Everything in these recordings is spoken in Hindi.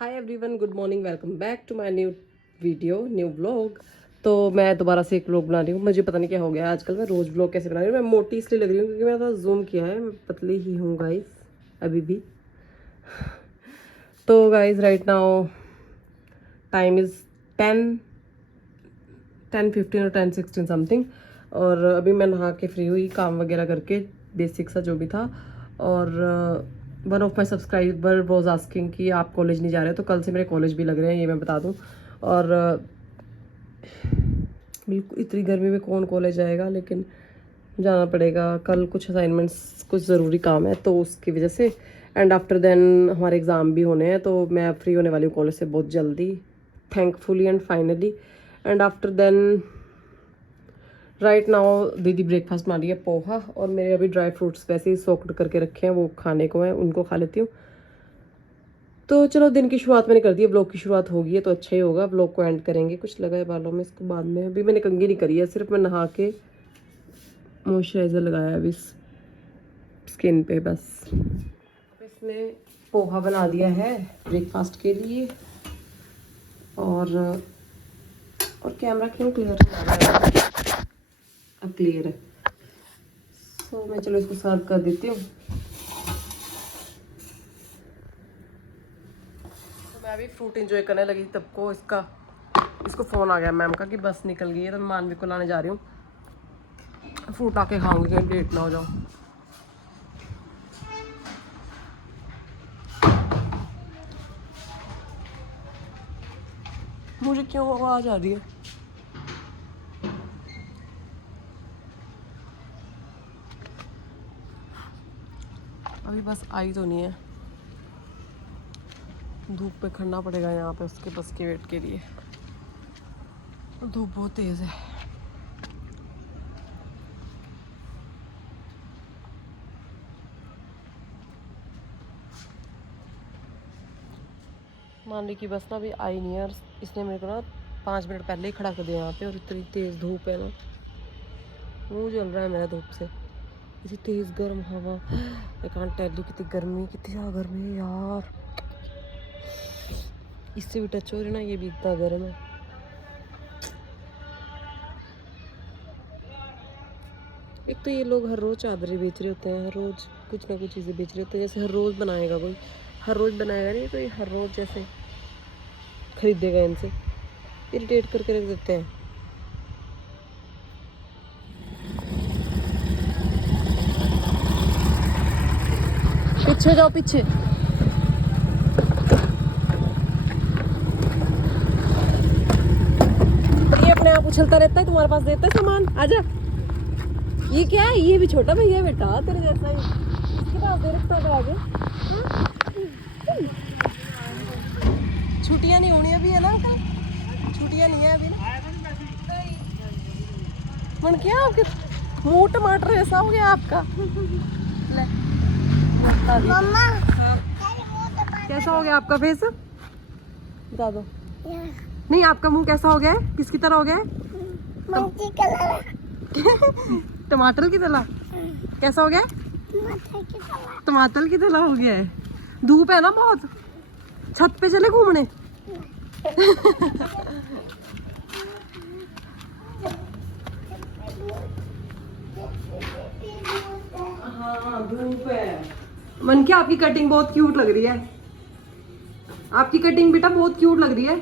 Hi everyone, good morning, welcome back to my new video, new vlog. तो मैं दोबारा से एक व्लॉग बना रही हूँ। मुझे पता नहीं क्या हो गया आजकल, मैं रोज़ व्लॉग कैसे बना रही हूँ। मैं मोटी इसलिए लग रही हूँ क्योंकि मैंने थोड़ा जूम किया है, मैं पतली ही हूँ गाइस अभी भी। तो guys right now time is 10:15 और 10:16 समथिंग। और अभी मैं नहा के फ्री हुई, काम वगैरह करके बेसिक सा जो भी था। और one of my subscriber was asking कि आप कॉलेज नहीं जा रहे, तो कल से मेरे कॉलेज भी लग रहे हैं, ये मैं बता दूं। और बिल्कुल इतनी गर्मी में कौन कॉलेज जाएगा, लेकिन जाना पड़ेगा। कल कुछ असाइनमेंट्स, कुछ ज़रूरी काम है तो उसकी वजह से। एंड आफ्टर देन हमारे एग्ज़ाम भी होने हैं, तो मैं फ्री होने वाली हूँ कॉलेज से बहुत जल्दी, thankfully and finally. And after then right now दीदी ब्रेकफास्ट बना रही है, पोहा। और मेरे अभी ड्राई फ्रूट्स वैसे ही सोक्ड करके रखे हैं, वो खाने को हैं, उनको खा लेती हूँ। तो चलो दिन की शुरुआत मैंने कर दी है, ब्लॉग की शुरुआत होगी है तो अच्छा ही होगा। ब्लॉग को एंड करेंगे। कुछ लगा है बालों में, इसको बाद में। अभी मैंने कंघी नहीं करी है, सिर्फ मैं नहा के मॉइस्चराइज़र लगाया अभी स्किन पे बस। इसमें पोहा बना दिया है ब्रेकफास्ट के लिए। और कैमरा क्यों क्लियर नहीं आ रहा है? अब क्लियर है। तो मैं चलो इसको सर्व कर देती हूँ। तो मैं अभी फ्रूट एंजॉय करने लगी, तब को इसको फ़ोन आ गया मैम का कि बस निकल गई है, तो मैं मानवी को लाने जा रही हूँ। फ्रूट आके खाऊंगी, कहीं लेट ना हो जाओ। मुझे क्यों आवाज़ आ रही है? अभी बस आई तो नहीं है, धूप पे खड़ना पड़ेगा यहाँ पे उसके बस के वेट के लिए। धूप बहुत तेज़ है। मानवी की बस ना अभी आई नहीं है, और इसने मेरे को ना 5 मिनट पहले ही खड़ा कर दिया यहाँ पे। और इतनी तेज़ धूप है ना, मुँह जल रहा है मेरा धूप से। इतनी तेज़ गर्म हवा, आई कांट टेल यू कितनी गर्मी, कितनी ज़्यादा गर्मी है यार। इससे भी टच हो रही ना, ये भी इतना गर्म है। एक तो ये लोग हर रोज़ चादरें बेच रहे होते हैं, हर रोज़ कुछ ना कुछ चीज़ें बेच रहे होते हैं, जैसे हर रोज़ बनाएगा कोई। हर रोज़ बनाएगा नहीं, तो ये हर रोज़ जैसे खरीदेगा इनसे, इरिटेट करके रख देते हैं। पीछे जाओ, पीछे। ये अपने आप उछलता रहता है, तुम्हारे पास देता है सामान। आजा। ये क्या है? ये भी छोटा भैया बेटा तेरे जैसा ही, इसके पास दे रखता है आगे। छुट्टियां नहीं होनी अभी है ना अंकल? छुट्टियां नहीं है अभी ना। मन क्या आपके मुंह टमाटर ऐसा हो गया आपका? मम्मा कैसा हो गया आपका फेस? बता दो। नहीं, आपका मुंह कैसा हो गया है? किसकी तरह हो गया है? टमाटर की तरह। कैसा हो गया है? टमाटर की तरह हो गया है। धूप है ना बहुत, छत पे चले घूमने। हाँ धूप है। मन क्या, आपकी कटिंग बहुत क्यूट लग रही है। आपकी कटिंग बेटा बहुत क्यूट लग रही है।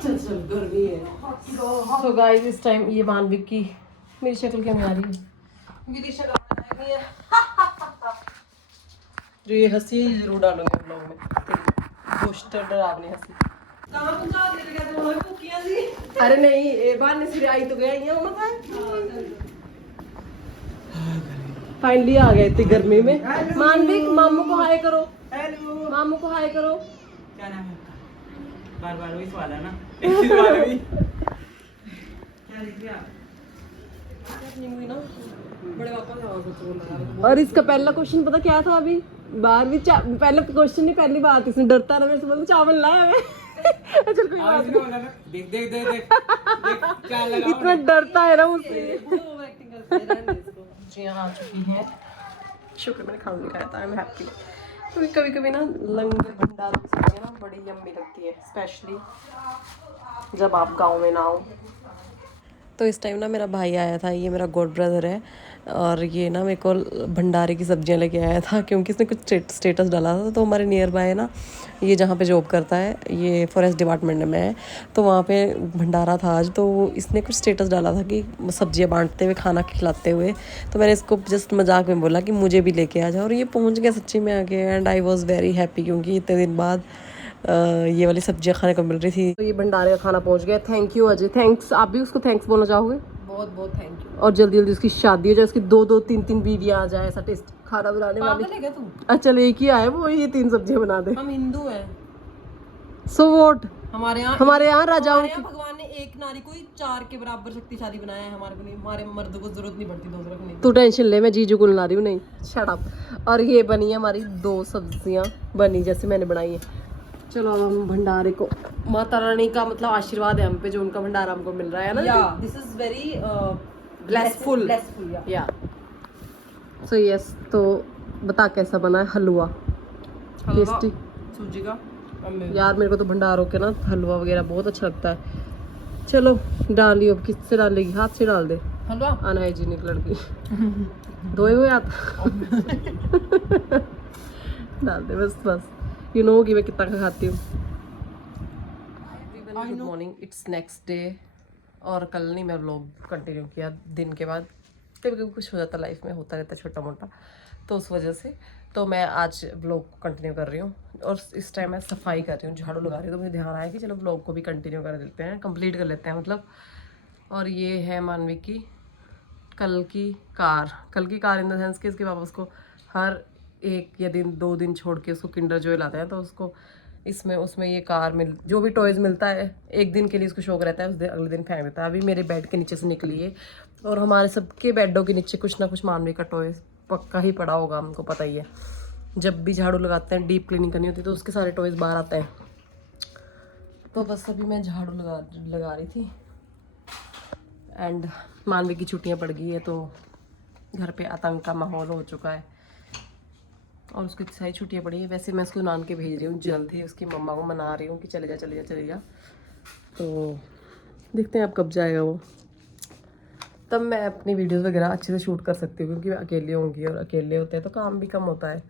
चल चल, गर्मी है। तो गाइस इस टाइम ये मानवी की, मेरी शक्ल क्या में आ रही है? मेरी शक्ल है जो ये हंसी जरूर डालूंगी ब्लॉग में। पोस्टर डरावनी हंसी। कहाँ पहुंचा दे रहे थे वो कुकियां जी? अरे नहीं, एक बार ने सिरे आई तो गया ही है मत। फाइनली आ गए इतनी गर्मी में। मानवी मामू को हाय करो। हेलो मामू को हाय करो। क्या नाम है आपका? बार बार वही सवाल है ना, एक ही सवाल है। क्या लिख दिया? बड़े पापा। और इसका पहला क्वेश्चन पता क्या था? अभी 12वीं पहला क्वेश्चन नहीं, पहली बात इसने डरता ना मेरे से, बोला चावल लाया मैं। चल कोई बात नहीं। देख देख देख देख देख क्या लगा, इतना डरता है ना मुझसे। जी यहाँ आ चुकी हैं शुक्र मैंने खाना नहीं खाया था, आई एम हैप्पी। क्योंकि कभी कभी ना लंगर भंडार की सब्जियाँ ना बड़ी यम्मी लगती है, स्पेशली जब आप गाँव में ना हो। तो इस टाइम ना मेरा भाई आया था, ये मेरा गॉड ब्रदर है, और ये ना मेरे को भंडारे की सब्जियां लेके आया था क्योंकि इसने कुछ स्टेटस डाला था। तो हमारे नियर बाय ना, ये जहाँ पे जॉब करता है, ये फॉरेस्ट डिपार्टमेंट में है, तो वहाँ पे भंडारा था आज। तो इसने कुछ स्टेटस डाला था कि सब्जियां बांटते हुए, खाना खिलाते हुए। तो मैंने इसको जस्ट मजाक में बोला कि मुझे भी लेके आ जाओ, और ये पहुँच गया सच्ची में आके। And I was very happy क्योंकि इतने दिन बाद ये वाली सब्जियां खाने को मिल रही थी। तो ये भंडारे का खाना पहुंच गया। Thank you Ajay, thanks. आप भी उसको थैंक्स बोलना चाहोगे? बहुत बहुत थैंक यू। और जल्दी जल्दी उसकी शादी हो जाए, उसकी 2-2 3-3 बीवियां आ जाए, ऐसा टेस्ट खाना बनाने वाली। पागल है क्या तू? अच्छा, एक ही आए वो, ये 3 सब्जियां बना दे। हम हिंदू हैं। सो वोट, हमारे यहाँ राजाओं की भगवान ने एक नारी को ही 4 के बराबर शक्तिशाली बनाया है। हमारे को नहीं, हमारे मर्द को जरूरत नहीं पड़ती दूसरे को नहीं। तू टेंशन ले, मैं जीजू को ला रही हूँ। नहीं, शट अप। और ये बनी है हमारी 2 सब्जियां, बनी जैसे मैंने बनाई है। चलो अब हम भंडारे को, माता रानी का मतलब आशीर्वाद है हम पे, जो उनका भंडारा हमको मिल रहा है ना। या दिस इज वेरी ब्लेसफुल। या सो यस। तो बता कैसा बना है हलवा? टेस्टी सूजी का। यार मेरे को तो भंडारों के ना हलवा वगैरह बहुत अच्छा लगता है। चलो डालियो, अब किससे डालेगी? हाथ से डाल दे। हलवा अनहाइजीनिक लड़की। धोए हुए हाथ डाल दे बस बस। यू नो कि मैं कितना का खाती हूँ। Good morning, it's next day. और कल नहीं मैं व्लॉग कंटिन्यू किया दिन के बाद, कभी कभी कुछ हो जाता लाइफ में, होता रहता है छोटा मोटा, तो उस वजह से तो मैं आज व्लॉग कंटिन्यू कर रही हूँ। और इस टाइम मैं सफाई कर रही हूँ, झाड़ू लगा रही हूँ। तो मुझे ध्यान आया कि चलो व्लॉग को भी कंटिन्यू कर देते हैं, कंप्लीट कर लेते हैं मतलब। और ये है मानवी की कल की कार इन द सेंस कि इसके पापा उसको हर 1 या 2 दिन छोड़ के उसको किंडर जॉय लाते हैं। तो उसको इसमें उसमें ये कार जो भी टॉयज़ मिलता है, एक दिन के लिए उसको शौक रहता है, उस अगले दिन फेंक देता है। अभी मेरे बेड के नीचे से निकली है, और हमारे सबके बेडों के नीचे कुछ ना कुछ मानवी का टॉय पक्का ही पड़ा होगा, हमको पता ही है। जब भी झाड़ू लगाते हैं, डीप क्लीनिंग करनी होती है, तो उसके सारे टॉयज़ बाहर आते हैं। तो बस अभी मैं झाड़ू लगा रही थी। एंड मानवी की छुट्टियां पड़ गई है, तो घर पे आतंक का माहौल हो चुका है, और उसको इतनी सारी छुट्टियां पड़ी है। वैसे मैं उसको नान के भेज रही हूँ जल्द ही, उसकी मम्मा को मना रही हूँ कि चले जा। तो देखते हैं अब कब जाएगा वो, तब मैं अपनी वीडियोस वगैरह अच्छे से शूट कर सकती हूँ, क्योंकि मैं अकेले होंगी, और अकेले होते हैं तो काम भी कम होता है।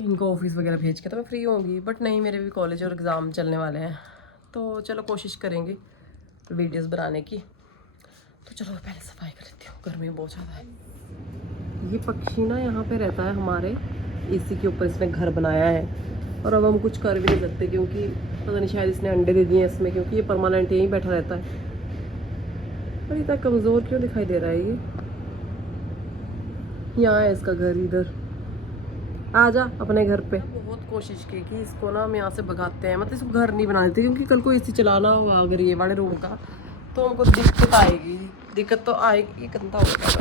इनको ऑफिस वगैरह भेज के तो मैं फ्री होंगी, बट नहीं, मेरे भी कॉलेज और एग्ज़ाम चलने वाले हैं। तो चलो कोशिश करेंगे वीडियोज़ बनाने की। तो चलो पहले सफाई कर लेती हूँ, गर्मी बहुत ज़्यादा है। ये पक्षी ना यहाँ पे रहता है हमारे एसी के ऊपर, इसने घर बनाया है, और अब हम कुछ कर भी नहीं सकते, क्योंकि पता नहीं शायद इसने अंडे दे दिए हैं इसमें, क्योंकि ये परमानेंट यहीं बैठा रहता है। पर इतना कमज़ोर क्यों दिखाई दे रहा है ये? यहाँ है इसका घर, इधर आ जा अपने घर पे। बहुत कोशिश की कि इसको ना हम यहाँ से भगाते हैं, मतलब इसको घर नहीं बना देते, क्योंकि कल को एसी चलाना होगा अगर ये वाले रूम का, तो हमको दिक्कत आएगी। दिक्कत तो आएगी, गंदा हो गया,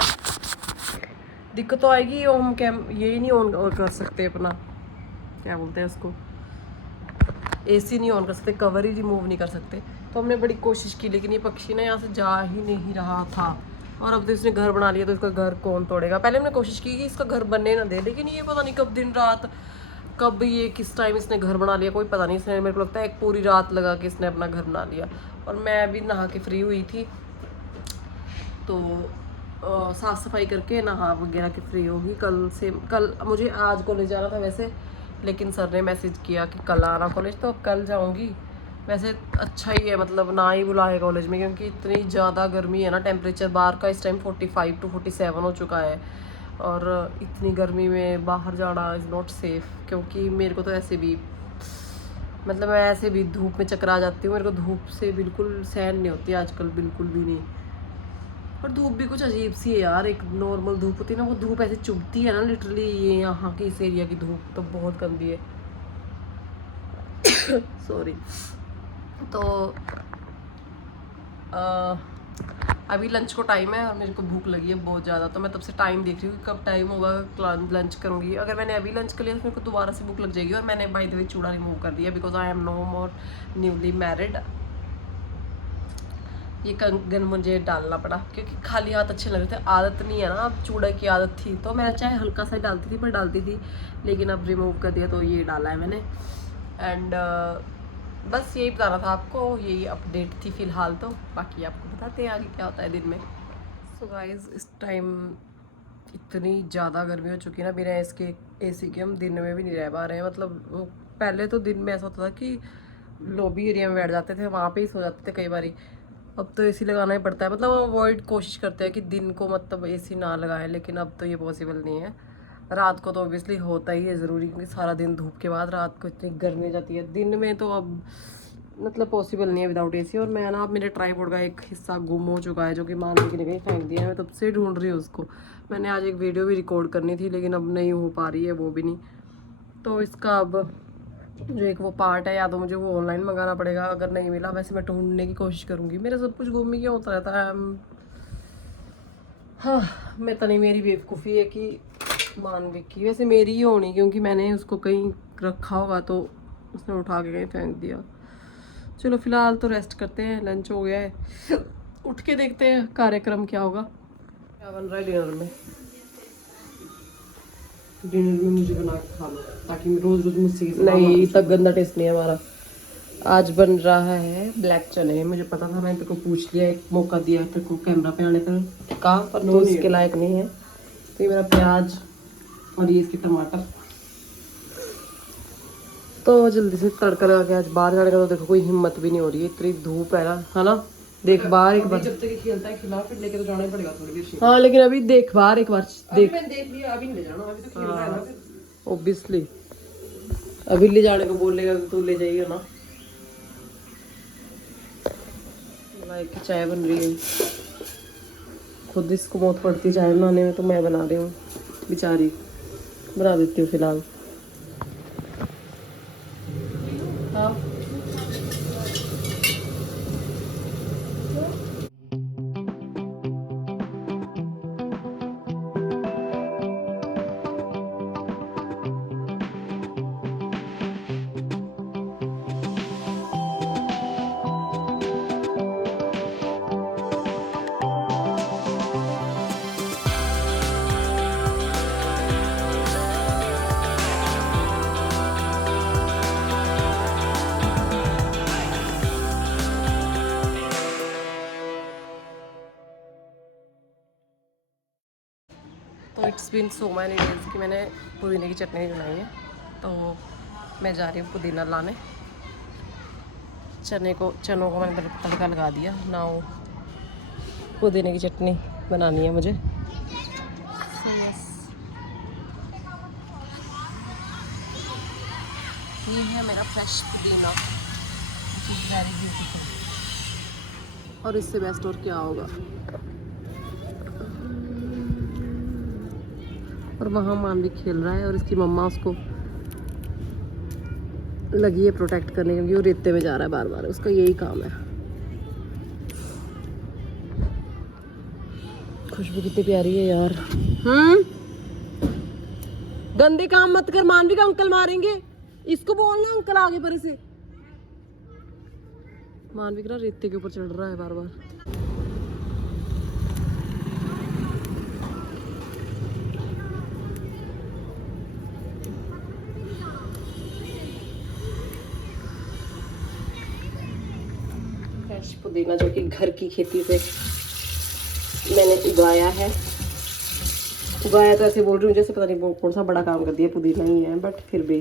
दिक्कत तो आएगी। और हम ये नहीं ऑन कर सकते अपना, क्या बोलते हैं उसको, एसी नहीं ऑन कर सकते, कवर ही रिमूव नहीं कर सकते। तो हमने बड़ी कोशिश की, लेकिन ये पक्षी ना यहाँ से जा ही नहीं रहा था। और अब तो इसने घर बना लिया, तो इसका घर कौन तोड़ेगा? पहले हमने कोशिश की कि इसका घर बनने ना दे, लेकिन ये पता नहीं कब दिन रात, कब ये किस टाइम इसने घर बना लिया, कोई पता नहीं। इसने, मेरे को लगता है, एक पूरी रात लगा के इसने अपना घर बना लिया। और मैं अभी नहा के फ्री हुई थी, तो साफ़ सफाई करके नहा वगैरह के फ्री होगी। कल मुझे आज कॉलेज जाना था वैसे, लेकिन सर ने मैसेज किया कि कल आना कॉलेज, तो कल जाऊंगी। वैसे अच्छा ही है, मतलब ना ही बुलाए कॉलेज में, क्योंकि इतनी ज़्यादा गर्मी है ना। टेम्परेचर बाहर का इस टाइम 45 to 47 हो चुका है, और इतनी गर्मी में बाहर जाना इज़ नॉट सेफ़। क्योंकि मेरे को तो ऐसे भी, मतलब मैं ऐसे भी धूप में चकरा जाती हूँ, मेरे को धूप से बिल्कुल सहन नहीं होती आजकल, बिल्कुल भी नहीं। और धूप भी कुछ अजीब सी है यार, एक नॉर्मल धूप होती है ना, वो धूप ऐसे चुभती है ना लिटरली। ये यहाँ की इस एरिया की धूप तो बहुत गंदी है। सॉरी। तो अभी लंच को टाइम है, और मेरे को भूख लगी है बहुत ज़्यादा, तो मैं तब से टाइम देख रही हूँ कब टाइम होगा लंच करूँगी। अगर मैंने अभी लंच कर लिया तो मेरे को दोबारा से भूख लग जाएगी। और मैंने बाय द वे चूड़ा रिमूव कर दिया, because I am no more newly married. ये कंगन मुझे डालना पड़ा क्योंकि खाली हाथ अच्छे लग रहे थे, आदत नहीं है ना, अब चूड़ा की आदत थी तो मैं चाहे हल्का सा डालती थी पर डालती थी, लेकिन अब रिमूव कर दिया तो ये डाला है मैंने। एंड बस यही बताना था आपको, यही अपडेट थी फिलहाल, तो बाकी आपको बताते हैं आगे क्या होता है दिन में। सो गाइस इस टाइम इतनी ज़्यादा गर्मी हो चुकी है ना, बिना इसके एसी के हम दिन में भी नहीं रह पा रहे हैं। मतलब पहले तो दिन में ऐसा होता था कि लॉबी एरिया में बैठ जाते थे, वहाँ पे ही सो जाते थे कई बारी। अब तो एसी लगाना ही पड़ता है, मतलब अवॉइड कोशिश करते हैं कि दिन को मतलब एसी ना लगाएं, लेकिन अब तो ये पॉसिबल नहीं है। रात को तो ऑब्वियसली होता ही है ज़रूरी, क्योंकि सारा दिन धूप के बाद रात को इतनी गर्मी हो जाती है। दिन में तो अब मतलब पॉसिबल नहीं है विदाउट एसी। और मैं ना, अब मेरे ट्राईपोड का एक हिस्सा गुम हो चुका है, जो कि मानवी ने कहीं फेंक दिया है, मैं तब से ढूंढ रही हूँ उसको। मैंने आज एक वीडियो भी रिकॉर्ड करनी थी, लेकिन अब नहीं हो पा रही है वो भी नहीं। तो इसका अब जो एक वो पार्ट है, या तो मुझे वो ऑनलाइन मंगाना पड़ेगा, अगर नहीं मिला वैसे मैं ढूंढने की कोशिश करूँगी। मेरा सब कुछ गुम ही क्यों होता रहता है। हाँ, मैं तो नहीं, मेरी बेवकूफ़ी है कि मानवी की, वैसे मेरी ही होनी, क्योंकि मैंने उसको कहीं रखा होगा तो उसने उठा के कहीं फेंक दिया। चलो फिलहाल तो रेस्ट करते हैं, लंच हो गया है, उठ के देखते हैं कार्यक्रम क्या होगा। क्या बन रहा है डिनर में? डिनर में मुझे बना के खा लो, ताकि रोज रोज मुझसे नहीं, तब गंदा टेस्ट नहीं है हमारा। आज बन रहा है ब्लैक चने। मुझे पता था, मैंने तेरे को पूछ लिया, एक मौका दिया तेरे को कैमरा पे आने का, पर तो इसके लायक नहीं है। तो ये मेरा प्याज और ये इसके टमाटर, तो जल्दी से तड़का लगा के आज बाहर जाने का तो देखो कोई हिम्मत भी नहीं हो रही है, इतनी धूप है ना। देख बाहर एक बार, जब तक खेलता है खिला, फिर लेके तो जाना ही पड़ेगा थोड़ी देर। हाँ लेकिन अभी देख बाहर एक बार देख, मैंने देख लिया, अभी नहीं ले जाना, अभी तो खेल रहा है ना फिर। ऑब्वियसली अभी ले जाने को बोलेगा तो ले जाइए ना। लाइक चाय बन रही है, खुद इसको मौत पड़ती है चाय बनाने में, तो मैं बना रही हूँ, बेचारी बना देती हूँ फिलहाल। हाँ तो it's been so many days कि मैंने पुदीने की चटनी बनाई है, तो मैं जा रही हूँ पुदीना लाने। चनों को मैंने तड़का लगा दिया, नाउ पुदीने की चटनी बनानी है मुझे। So yes, ये है मेरा फ्रेश पुदीना, वेरी ब्यूटीफुल। और इससे बेस्ट और क्या होगा। और वहाँ मानवी खेल रहा है और इसकी मम्मा उसको लगी है प्रोटेक्ट करने, क्योंकि वो रेते में जा रहा है बार बार, उसका यही काम है। खुशबू कितनी प्यारी है यार। गंदे काम मत कर, मानवी का अंकल मारेंगे, इसको बोलना अंकल आगे पर से। मानवी का रेते के ऊपर चढ़ रहा है बार बार। फ्रेश पुदीना जो कि घर की खेती से मैंने उगाया है। उगाया तो ऐसे बोल रही हूँ जैसे पता नहीं कौन सा बड़ा काम कर दिया, पुदीना ही है, बट फिर भी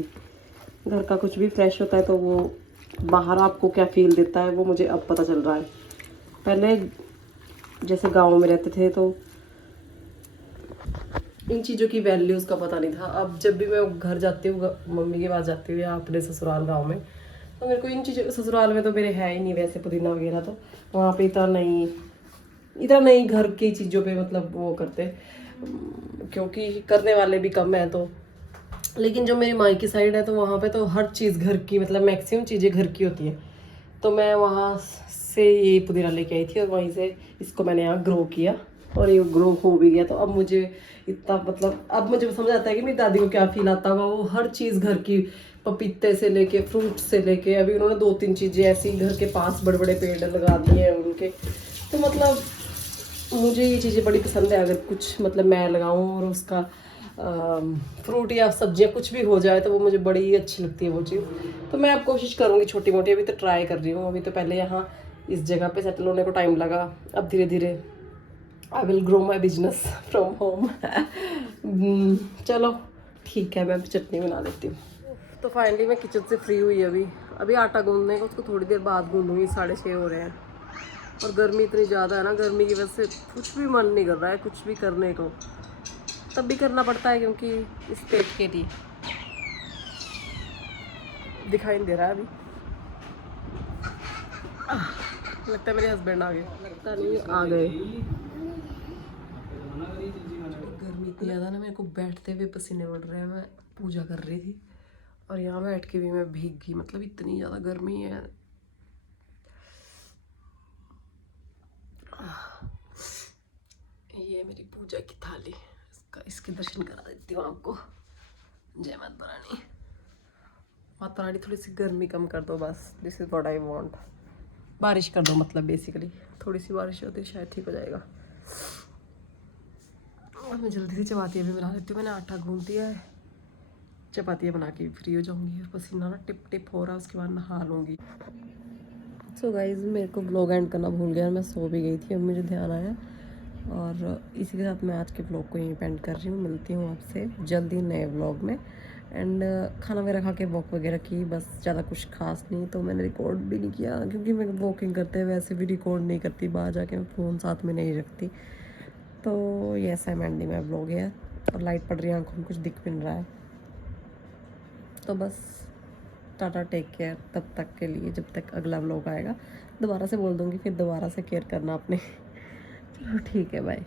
घर का कुछ भी फ्रेश होता है तो वो बाहर आपको क्या फील देता है वो मुझे अब पता चल रहा है। पहले जैसे गांव में रहते थे तो इन चीज़ों की वैल्यूज़ का पता नहीं था। अब जब भी मैं घर जाती हूँ, मम्मी के पास जाती हूँ या अपने ससुराल गाँव में, तो मेरे को इन चीज़ों, ससुराल में तो मेरे है ही नहीं वैसे पुदीना वगैरह, तो वहाँ पे इतना नहीं घर की चीज़ों पे मतलब वो करते, क्योंकि करने वाले भी कम हैं। तो लेकिन जो मेरी माई की साइड है तो वहाँ पे तो हर चीज़ घर की, मतलब मैक्सिमम चीज़ें घर की होती है। तो मैं वहाँ से ये पुदीना लेके आई थी और वहीं से इसको मैंने यहाँ ग्रो किया और ये ग्रो हो भी गया। तो अब मुझे इतना मतलब अब मुझे समझ आता है कि मेरी दादी को क्या फील आता होगा। वो हर चीज़ घर की, पपीते से लेके फ्रूट से लेके, अभी उन्होंने 2-3 चीज़ें ऐसी घर के पास बड़े बड़े पेड़ लगा दिए हैं उनके, तो मतलब मुझे ये चीज़ें बड़ी पसंद है, अगर कुछ मतलब मैं लगाऊं और उसका फ्रूट या सब्जियां कुछ भी हो जाए तो वो मुझे बड़ी अच्छी लगती है वो चीज़। तो मैं अब कोशिश करूँगी छोटी मोटी, अभी तो ट्राई कर रही हूँ। अभी तो पहले यहाँ इस जगह पे सेटल होने को टाइम लगा, अब धीरे धीरे I will grow my business from home. चलो ठीक है, मैं चटनी बना लेती हूँ। तो फाइनली मैं किचन से फ्री हुई अभी। अभी आटा गूंदने का, उसको थोड़ी देर बाद गूंदूंगी, 6:30 हो रहे हैं। और गर्मी इतनी ज़्यादा है ना, गर्मी की वजह से कुछ भी मन नहीं कर रहा है कुछ भी करने को। तब भी करना पड़ता है क्योंकि इस पेट के लिए। दिखाई नहीं दे रहा है अभी। लगता है मेरे हस्बैंड आ गए, लगता नहीं आ गए। गर्मी इतनी ज़्यादा ना, मेरे को बैठते हुए पसीने पड़ रहे हैं। मैं पूजा कर रही थी और यहाँ बैठ के भी मैं भीग गई, मतलब इतनी ज़्यादा गर्मी है। ये मेरी पूजा की थाली, इसके दर्शन करा देती हूँ आपको। जय माता रानी। माता रानी थोड़ी सी गर्मी कम कर दो बस, this is what I want. बारिश कर दो मतलब बेसिकली, थोड़ी सी बारिश होती शायद ठीक हो जाएगा। और मैं जल्दी से चपातियाँ भी बना लेती हूँ, मैंने आटा गूंद दिया है। चपातियाँ बना के फ्री हो जाऊँगी और पसीना ना टिप टिप हो रहा है, उसके बाद नहा लूँगी। सो गाइज, मेरे को ब्लॉग एंड करना भूल गया, मैं सो भी गई थी, अब मुझे ध्यान आया। और इसी के साथ मैं आज के ब्लॉग को यहीं पे एंड कर रही हूँ। मिलती हूँ आपसे जल्दी नए ब्लॉग में। एंड खाना वगैरह खा के वॉक वगैरह की, बस ज़्यादा कुछ खास नहीं। तो मैंने रिकॉर्ड भी नहीं किया क्योंकि मैं वॉकिंग करते हुए वैसे भी रिकॉर्ड नहीं करती, बाहर जाके मैं फ़ोन साथ में नहीं रखती। तो ये ऐसा है एंडिंग में ब्लॉग है। और लाइट पड़ रही है आंखों में, कुछ दिख भी नहीं रहा है। तो बस टाटा, टेक केयर तब तक के लिए, जब तक अगला व्लॉग आएगा। दोबारा से बोल दूँगी, फिर दोबारा से केयर करना अपने। चलो ठीक है, बाय।